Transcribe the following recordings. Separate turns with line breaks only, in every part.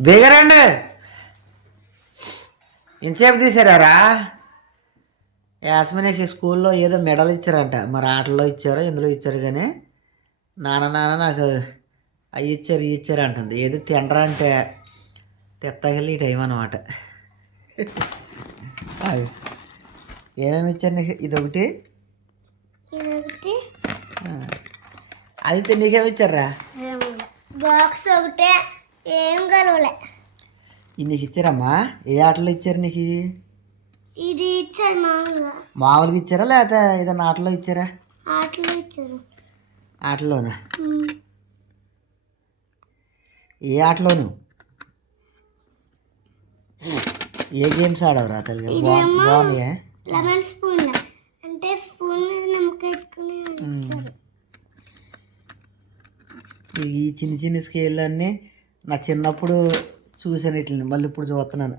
బేగరండి. ఇంతసేపు తీసారా యాస్మినికి స్కూల్లో ఏదో మెడల్ ఇచ్చారంట. మరి ఆటల్లో ఇచ్చారో ఇందులో ఇచ్చారు కానీ నాన్న నాన్న నాకు అవి ఇచ్చారు ఇవి ఇచ్చారు అంటుంది. ఏది తినరా అంటే తెత్తగలి ఈ టైం అనమాట ఏమేమి ఇచ్చారు నీకు? ఇదొకటి.
ఇదొకటి.
ఆ. అది తి- నీకేమి ఇచ్చారా
బాక్స్ ఒకటే. ఏం కలవలే.
ఇది నీకు ఇచ్చారమ్మా? ఏ ఆటలో ఇచ్చారు నీకు? ఇది
ఇది ఇచ్చారు మామూలుగా.
మామూలుగా ఇచ్చారా లేకపోతే ఏదైనా ఆటలో ఇచ్చారా?
ఆటలు ఇచ్చారు.
ఆటలోనా. ఏ ఆటలోను? ఏ గేమ్స్ ఆడవరా తెలుగు బాగున్నాయా?
Lemon spoon. అంటే స్పూన్ మీద పెట్టుకుని ఇచ్చారు.
ఈ చిన్న చిన్న స్కేల్ అన్నీ నా చిన్నప్పుడు చూసాను ఇట్లని మళ్ళీ ఇప్పుడు చూస్తున్నాను.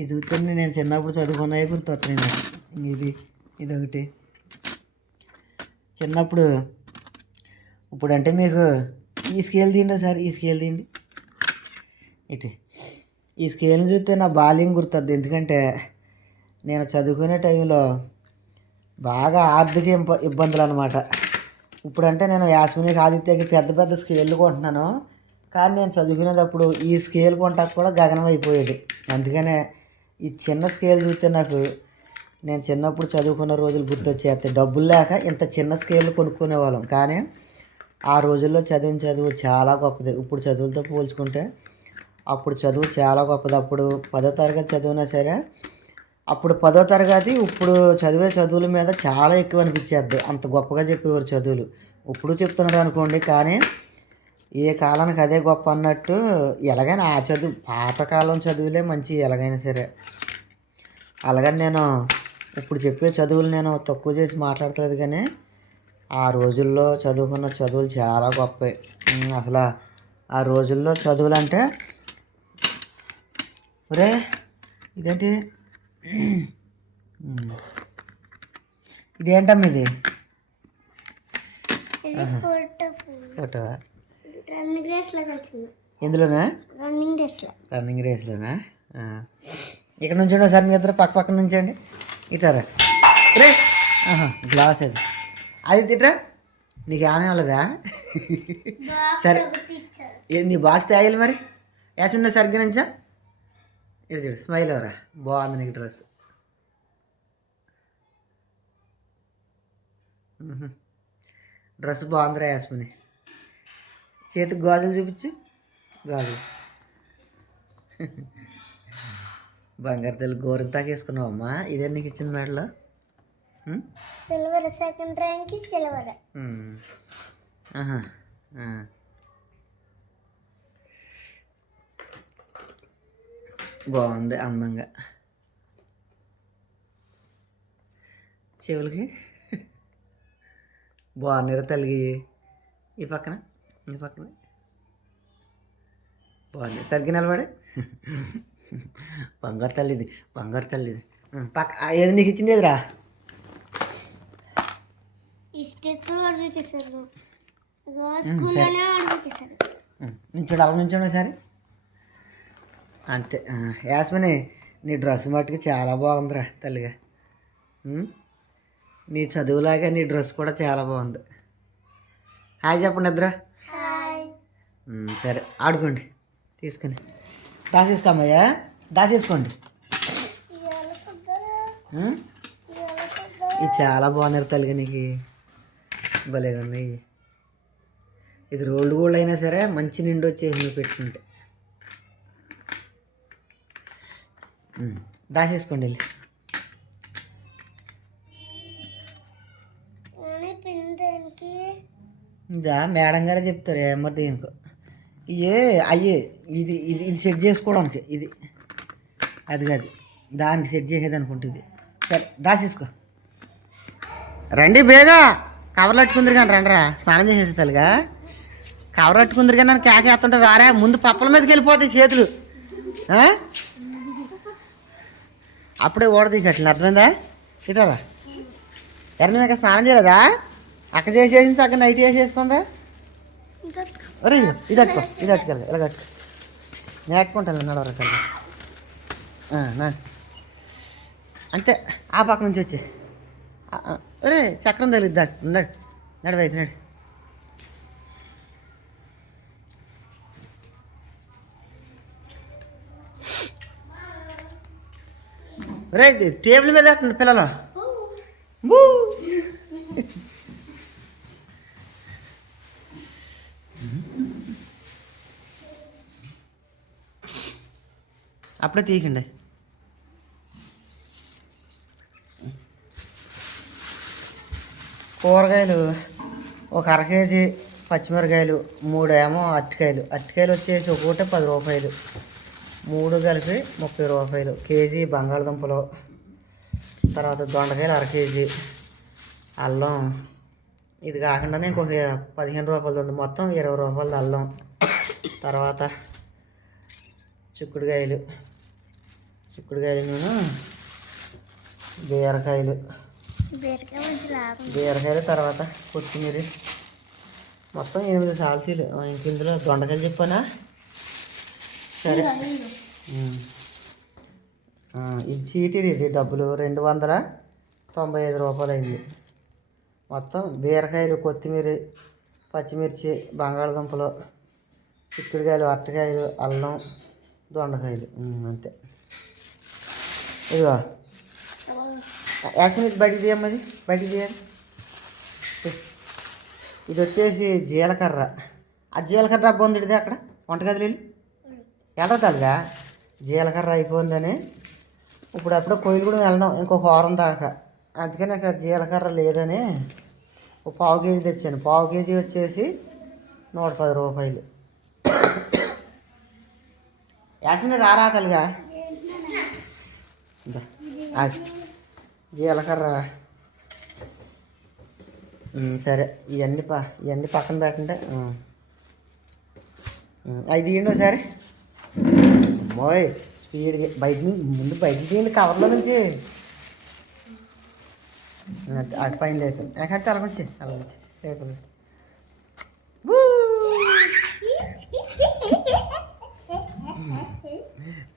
ఇది చూస్తే నేను చిన్నప్పుడు చదువుకున్నాయి గుర్తొస్తున్నాయి నాకు. ఇది ఇది ఒకటి చిన్నప్పుడు ఇప్పుడు అంటే మీకు ఈ స్కేల్ తీయండి సార్ ఈ స్కేల్ తీయండి. ఇటు. ఈ స్కేల్ని చూస్తే నా బాల్యం గుర్తుంది ఎందుకంటే నేను చదువుకునే టైంలో బాగా ఆర్థిక ఇబ్బందులు అనమాట ఇప్పుడంటే నేను యాస్మినికి ఆదిత్యకి పెద్ద పెద్ద స్కేళ్ళు కొంటున్నాను. కానీ నేను చదువుకునేటప్పుడు ఈ స్కేల్ కొంటాక కూడా గగనం అయిపోయేది. అందుకనే ఈ చిన్న స్కేల్ చూస్తే నాకు నేను చిన్నప్పుడు చదువుకున్న రోజులు గుర్తొచ్చేస్తాయి. డబ్బులు లేక ఇంత చిన్న స్కేల్ కొనుక్కునే వాళ్ళం కానీ ఆ రోజుల్లో చదివిన చదువు చాలా గొప్పది. ఇప్పుడు చదువులతో పోల్చుకుంటే అప్పుడు చదువు చాలా గొప్పది. అప్పుడు పదో తరగతి చదివినా సరే అప్పుడు పదో తరగతి ఇప్పుడు చదివే చదువుల మీద చాలా ఎక్కువ అనిపించేద్ది అంత గొప్పగా చెప్పేవారు చదువులు. ఇప్పుడు చెప్తున్నారు అనుకోండి కానీ ఏ కాలానికి అదే గొప్ప అన్నట్టు ఎలాగైనా ఆ చదువు పాతకాలం చదువులే మంచి ఎలాగైనా సరే. అలాగని నేను ఇప్పుడు చెప్పే చదువులు నేను తక్కువ చేసి మాట్లాడతలేదు కానీ ఆ రోజుల్లో చదువుకున్న చదువులు చాలా గొప్పవి. అసలు ఆ రోజుల్లో చదువులు అంటే ఒరే ఇదేంటి? ఇదేంటమ్మా ఇది?
ఇది ఫోటో రన్నింగ్ రేస్ కలిసింది
ఇందులోనా
రన్నింగ్
రన్నింగ్ రేస్లోనా. ఇక్కడ నుంచి సార్ మీ ఇద్దరు పక్క పక్కన నుంచండి ఇటారా రే. గ్లాస్ అది. అది తిట్రా. నీకు ఏమీ అవ్వలేదా సరే. నీ బాక్స్ తేయాలి మరి? యాసిన్ సరిగ్గా నుంచా? ఇటు చూడు స్మైల్ ఎవరా? బాగుంది నీకు డ్రెస్ డ్రెస్ బాగుందిరా యాస్మిని. చేతికి గాజులు చూపించు. గాజులు. బంగారు తల్లి గోరింతాకి వేసుకున్నావమ్మా ఇదే నీకు ఇచ్చిన మెడలో?
సిల్వర్ సెకండ్ ర్యాంక్ సిల్వర్
బాగుంది అందంగా. చెవులకి? బాగున్నారు తల్లి ఈ పక్కన? ఈ పక్కన? బాగుంది. సరిగ్గా నిలబడి? బంగారు తల్లిది బంగారు తల్లిది. పక్క ఏది నీకు ఇచ్చింది ఎదురా నుంచోడు అలా నుంచోండి ఒకసారి. అంతే. యాస్మిని నీ డ్రెస్ మట్టుకు చాలా బాగుందిరా తల్లిగా? నీ చదువులాగా నీ డ్రెస్ కూడా చాలా బాగుంది. హాయ్ చెప్పండి ఇద్దరు. సరే ఆడుకోండి. తీసుకుని. దాసేసుకోమ్మయ్యా దాసేసుకోండి ఇది చాలా బాగున్నారు తల్లిగా నీకు. భలేగా ఉన్నాయి. ఇది రోల్డ్ గోల్డ్ అయినా సరే మంచి నిండు వచ్చేసి పెట్టుకుంటే. వెళ్ళి.
దేనికి
ఇంకా మేడం గారే చెప్తారు ఏమో దీనికో. ఇయే అయ్యే ఇది ఇది ఇది సెట్ చేసుకోవడానికి ఇది. అది కాదు దానికి సెట్ చేసేది అనుకుంటుంది సరే దాచేసుకో. రండి బేగా కవర్లు పట్టుకుందరు కానీ రండిరా స్నానం చేసేసి తల్లిగా. కవర్ పట్టుకుందరు కానీ నన్ను కేకేస్తుంటే రారా ముందు పప్పల మీదకి వెళ్ళిపోతాయి చేతులు? అప్పుడే ఓడదీసినట్లు అర్థమైందా? ఇటారా? ఎర్ర మీకు స్నానం చేయలేదా? అక్క చేసేసింది అక్కడ నైట్ వేసేసుకుందా
ఒరే
అరే ఇది అట్టుకో ఇది అట్టుకెళ్ళి ఇలా కట్టుకో నేను అట్టుకుంటాను నడవరకల్లా నా. అంతే ఆ పక్క నుంచి వచ్చి. ఆ, చక్రం తగిలిద్దా? నడు నడవైతే నడు. రే టేబుల్ మీద పెట్టండి పిల్లలు. అప్పుడే తీయకండి. కూరగాయలు ఒక అర కేజీ పచ్చిమిరకాయలు మూడేమో అరటికాయలు. అరటికాయలు వచ్చేసి ఒక్కొక్కటి పది రూపాయలు. మూడు కలిపి ముప్పై రూపాయలు. కేజీ బంగాళదుంపలు. తర్వాత దొండకాయలు అర కేజీ. అల్లం. ఇది కాకుండానే ఇంకొక పదిహేను రూపాయలు ఉంది. మొత్తం ఇరవై రూపాయలు అల్లం. తర్వాత చిక్కుడుకాయలు. చిక్కుడుకాయలు నేను బీరకాయలు. బీరకాయలు తర్వాత కొత్తిమీర. మొత్తం ఎనిమిది సాల్సీలు. ఇంక ఇందులో దొండకాయలు చెప్పానా? సరే. ఇది చీటీలు ఇది డబ్బులు రెండు వందల తొంభై ఐదు రూపాయలు అయింది మొత్తం బీరకాయలు కొత్తిమీర పచ్చిమిర్చి బంగాళదుంపలు చిక్కుడుకాయలు అరటికాయలు అల్లం దొండకాయలు. అంతే. ఇదిగో. యాస్మిన్ ఇది బయటికి తీయమ్మది బయటికి తీయాలి. ఇది వచ్చేసి జీలకర్ర. ఆ జీలకర్ర డబ్బా ఉంది అక్కడ. వంటగదిలో వెళ్ళి. ఎలా జీలకర్ర అయిపోయిందని. ఇప్పుడు అప్పుడే కూడా వెళ్ళడం ఇంకొక వారం దాకా. అందుకని నాకు జీలకర్ర లేదని ఒక పావు కేజీ తెచ్చాను. పావు కేజీ వచ్చేసి నూట పది రూపాయలు. యాస్మిని రారా తల్లిగా? జీలకర్ర. సరే ఇవన్నీ పా ఇవన్నీ పక్కన పెట్టండి. అది ఉమ్, అవి తీయండి ఒకసారి. అమ్మోయ్ స్పీడ్గా బయట ముందు బయట తీయండి కవర్లో నుంచి. అటు పైన లేదు నాకంతే అలా నుంచి అలా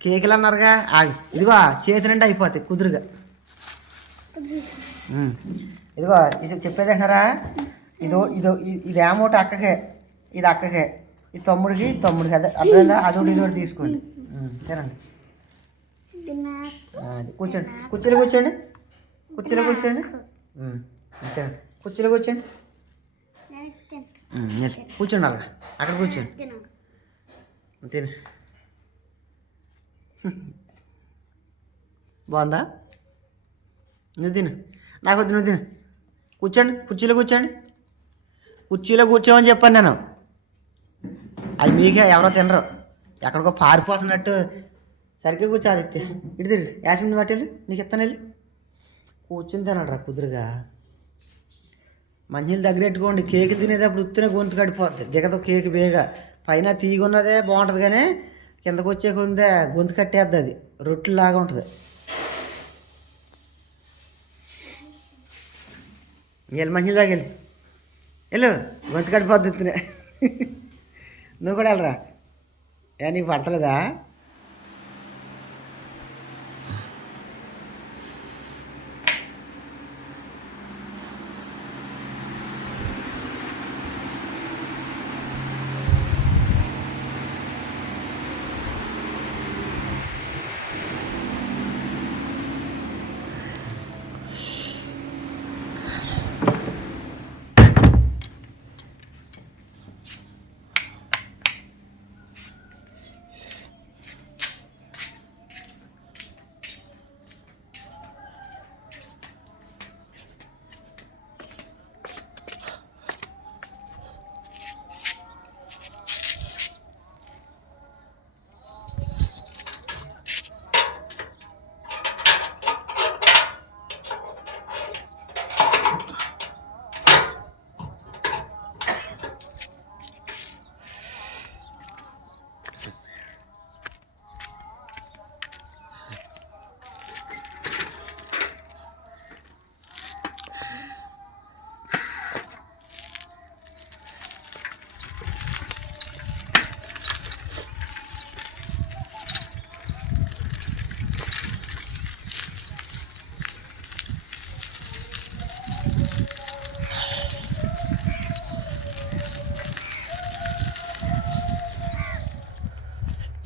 కేకులు అన్నారుగా ఆగి. ఇదిగో చేతి నిండా అయిపోతాయి కుదురుగా. ఇదిగో ఇది చెప్పేది అంటారా ఇదో ఇదో ఇదేమో ఇది ఏమోటి అక్కకే ఇది అక్కకే. ఇది తమ్ముడికి తమ్ముడికి. అదే అర్థమైందా? అదొకటి ఇదొకటి తీసుకోండి. తినండి. అది కూర్చోండి. కుర్చీలో కూర్చోండి. కుర్చీలో కూర్చోండి. తినండి. కుర్చీలో కూర్చోండి. కూర్చోండి అలాగా. అక్కడ కూర్చోండి. తిను. బాగుందా? నువ్వు తిను. నాకు వద్దు నువ్వు తిను. కూర్చోండి కుర్చీలో కూర్చోండి. కుర్చీలో కూర్చోమని చెప్పాను నేను. అది మీకే ఎవరో తినరు. ఎక్కడికో పారిపోతున్నట్టు సరిగ్గా కూర్చో ఆదిత్య ఇటు తిరుగు. యాస్మిన్ పట్టేళ్ళు నీకు ఇస్తాను వెళ్ళి. కూర్చుని తినడు రా కుదురుగా. మంచినీళ్ళు దగ్గర పెట్టుకోండి కేక్ తినేటప్పుడు ఉత్తిన గొంతు కడిపోద్ది. దిగదు కేక్ బేగా. పైన తీగున్నదే బాగుంటుంది కానీ కిందకు వచ్చే కొందే గొంతు కట్టేద్ది అది. రొట్టెలాగా ఉంటుంది. వెళ్ళి మంచినీళ్ళు దాకా వెళ్ళి వెళ్ళు గొంతు కడిపోద్ది ఉత్తినే. నువ్వు కూడా వెళ్ళరా? ఏ నీకు పడతలేదా?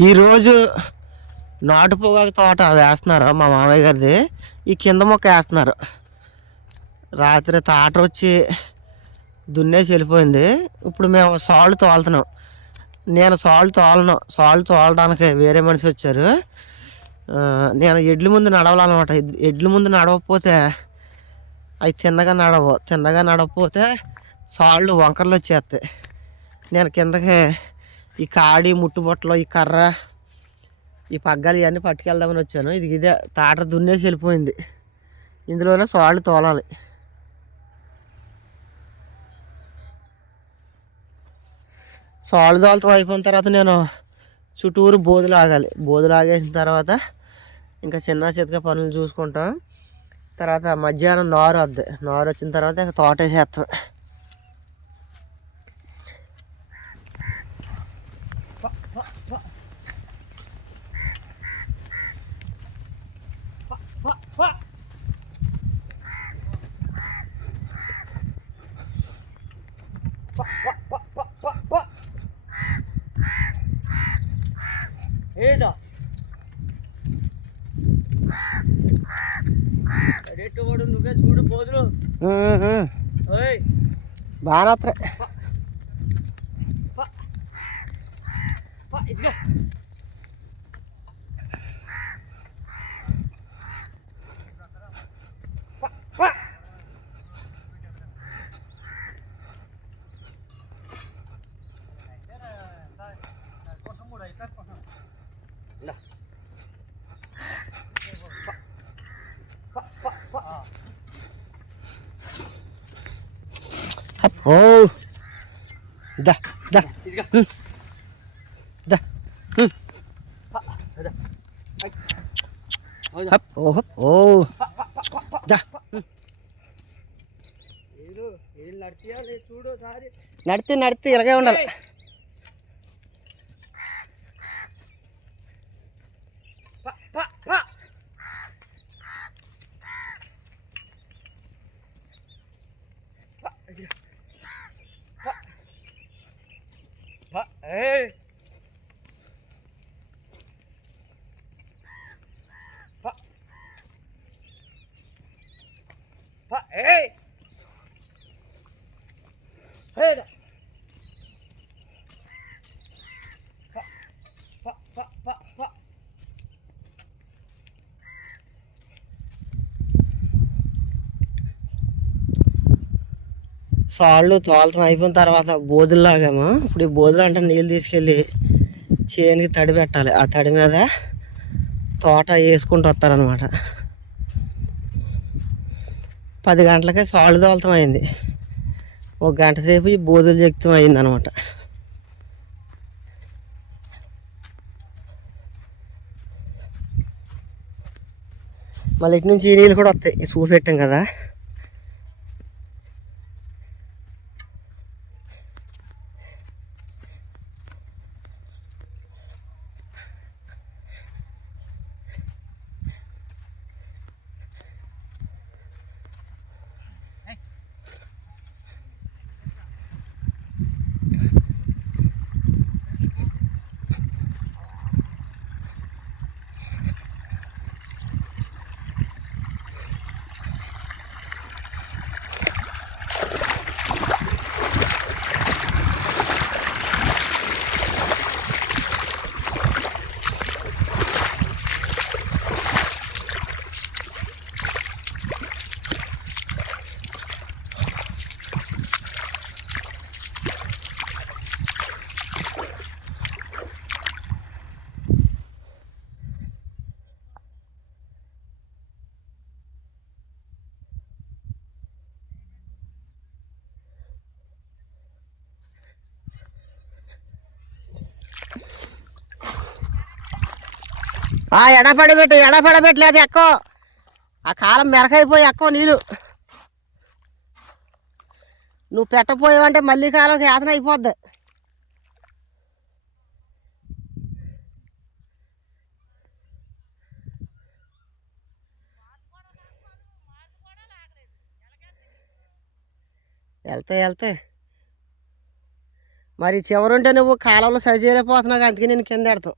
ఈరోజు నాటు పొగాకు తోట వేస్తున్నారు మా మామయ్య గారిది. ఈ కింద మొక్క వేస్తున్నారు. రాత్రి తాట వచ్చి దున్నేసి వెళ్ళిపోయింది. ఇప్పుడు మేము సాల్ట్ తోలుతున్నాం. నేను సాల్ట్ తోలను సాల్ట్ తోలడానికి వేరే మనిషి వచ్చారు. నేను ఎడ్ల ముందు నడవాలన్నమాట. ఎడ్- ఎడ్ల ముందు నడవకపోతే అవి తిన్నగా నడవు. తిన్నగా నడవకపోతే సాళ్ళు వంకర్లు వచ్చేస్తాయి. నేను కిందకి ఈ కాడి ముట్టుబొట్టలు ఈ కర్ర ఈ పగ్గాలు ఇవన్నీ పట్టుకెళ్దామని వచ్చాను. ఇది ఇదే తాట దున్నేసి వెళ్ళిపోయింది. ఇందులోనే సాళ్ళు తోలాలి. సాళ్ళు తోలతో అయిపోయిన తర్వాత నేను చుట్టూరు బోధులు ఆగాలి బోధులు ఆగేసిన తర్వాత ఇంకా చిన్న చితక పనులు చూసుకుంటాం. తర్వాత మధ్యాహ్నం నారు వద్ద. నారు వచ్చిన తర్వాత ఇంకా తోట వేసేస్తాం
ఏదా వాడు నువ్వే చూడు పోదులు
బాగా హప్ ఓ హప్ ఓ నడితే నడితే ఇలాగే ఉండాలి
పా పా పా పా ఇదిగా పా పా ఏయ్ పా పా ఏయ్!
సాళ్ళు తోలతం అయిపోయిన తర్వాత బోధుల్లాగామా ఇప్పుడు ఈ బోధులు అంటే నీళ్ళు తీసుకెళ్ళి చేనుకి తడి పెట్టాలి. ఆ తడి మీద తోట వేసుకుంటూ వస్తారనమాట పది గంటలకే సాళ్ళు తోలతం అయింది ఒక గంట సేపు ఈ బోధులు చెక్తం అయింది అనమాట మళ్ళీ ఇటు నుంచి ఈ నీళ్ళు కూడా వస్తాయి. ఈ సూపు పెట్టాం కదా. ఆ ఎడపడబెట్టు ఎడపడబెట్టలేదు ఎక్కువ ఆ కాలం మెరకైపోయి ఎక్కువ నీళ్ళు నువ్వు పెట్టపోయావంటే మళ్ళీ కాలం యాతన అయిపోద్ది. వెళ్తే వెళ్తే. మరి చివరుంటే నువ్వు కాలంలో సరి చేయలేకపోతున్నావు అందుకే నేను కింద పెడతావు.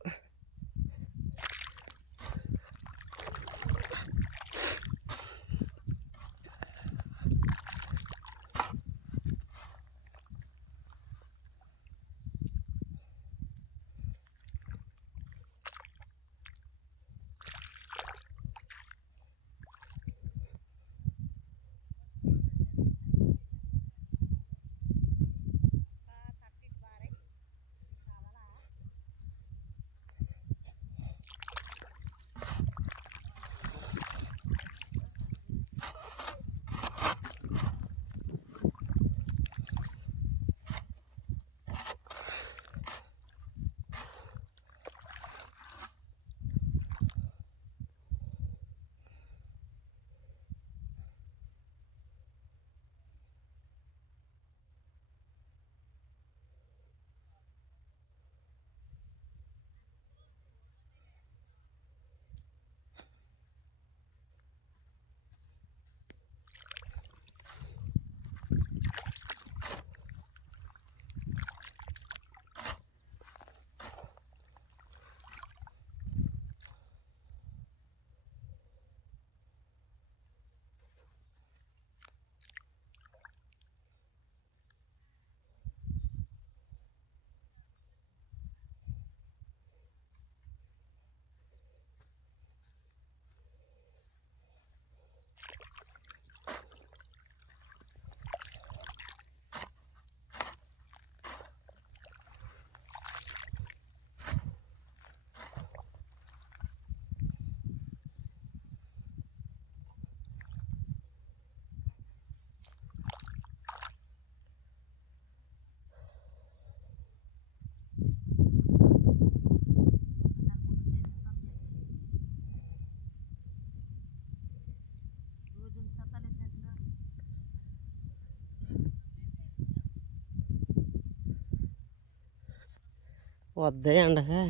వద్దే ఎండగా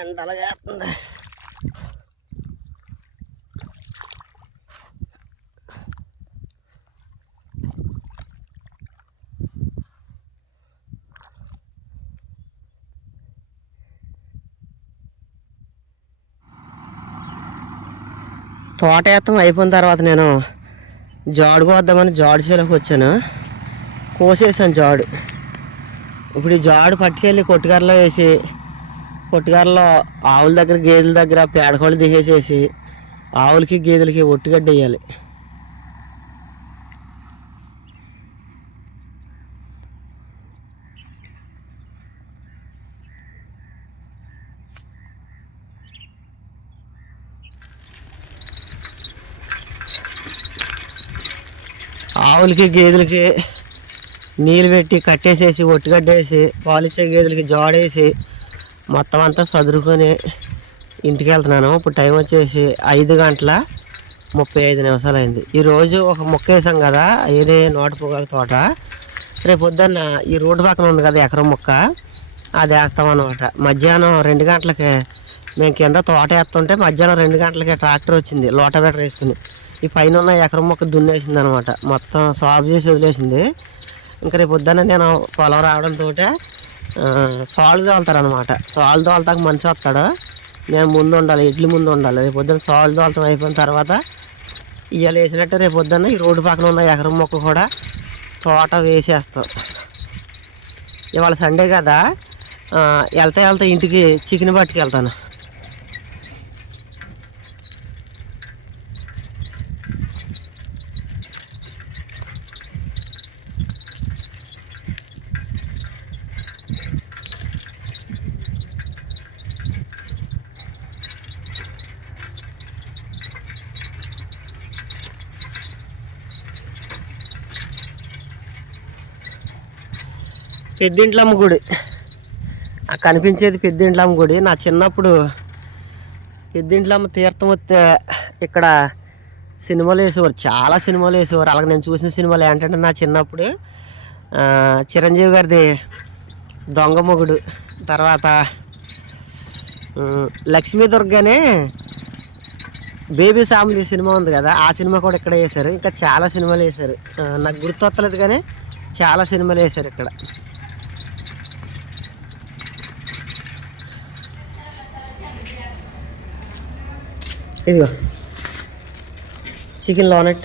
ఎండలుగా వేస్తుంది తోట ఏత్తం అయిపోయిన తర్వాత నేను జాడు వద్దామని జాడు చేలోకి వచ్చాను. కోసేసాను జాడు. ఇప్పుడు ఈ జాడు పట్టుకెళ్ళి కొట్టుగారలో వేసి కొట్టుగారలో ఆవుల దగ్గర గేదెల దగ్గర పేడకోళ్ళు తీసేసేసి ఆవులకి గేదెలకి ఒట్టుగడ్డ వేయాలి ఆవులకి గేదెలకి నీళ్ళు పెట్టి కట్టేసేసి ఒట్టుగడ్డేసి పాలిచ్చే గేదెలకి జోడేసి మొత్తం అంతా చదురుకొని ఇంటికి వెళ్తున్నాను. ఇప్పుడు టైం వచ్చేసి ఐదు గంటల ముప్పై ఐదు నిమిషాలు అయింది. ఈరోజు ఒక మొక్క వేసాం కదా ఏదే నోట పొగాకు తోట. రేపు పొద్దున్న ఈ రోడ్డు పక్కన ఉంది కదా ఎకరం మొక్క అది వేస్తామన్నమాట మధ్యాహ్నం రెండు గంటలకి మేము కింద తోట వేస్తుంటే మధ్యాహ్నం రెండు గంటలకి ట్రాక్టర్ వచ్చింది లోట బెటర్ వేసుకుని. ఈ పైన ఉన్న ఎకరం మొక్క దున్నేసింది అనమాట మొత్తం సాఫ్ చేసి వదిలేసింది. ఇంకా రేపు పొద్దున్న నేను పొలం రావడంతో సాలు తోలుతారనమాట సాలు తోలుతాక మనిషి వస్తాడు. నేను ముందు ఉండాలి ఇడ్లీ ముందు ఉండాలి. రేపు పొద్దున్న సాలు తోలుతాం అయిపోయిన తర్వాత ఇవాళ వేసినట్టు రేపు పొద్దున్న ఈ రోడ్డు పక్కన ఉన్న ఎకరం మొక్క కూడా తోట వేసేస్తాం. ఇవాళ సండే కదా వెళ్తా వెళ్తా ఇంటికి చికెన్ పట్టుకెళ్తాను. పెద్దింట్లమ్మ గుడి. కనిపించేది పెద్దింట్లమ్మ గుడి. నా చిన్నప్పుడు పెద్దింట్లమ్మ తీర్థం వస్తే ఇక్కడ సినిమాలు వేసేవారు చాలా సినిమాలు వేసేవారు. అలాగే నేను చూసిన సినిమాలు ఏంటంటే నా చిన్నప్పుడు చిరంజీవి గారిది దొంగ మొగుడు తర్వాత లక్ష్మీ దుర్గనే బేబీ సామ్ది సినిమా ఉంది కదా ఆ సినిమా కూడా ఇక్కడ వేశారు. ఇంకా చాలా సినిమాలు వేశారు. నాకు గుర్తొత్తలేదు కానీ చాలా సినిమాలు వేశారు ఇక్కడ. ఇదిగో. చికెన్ లానెట్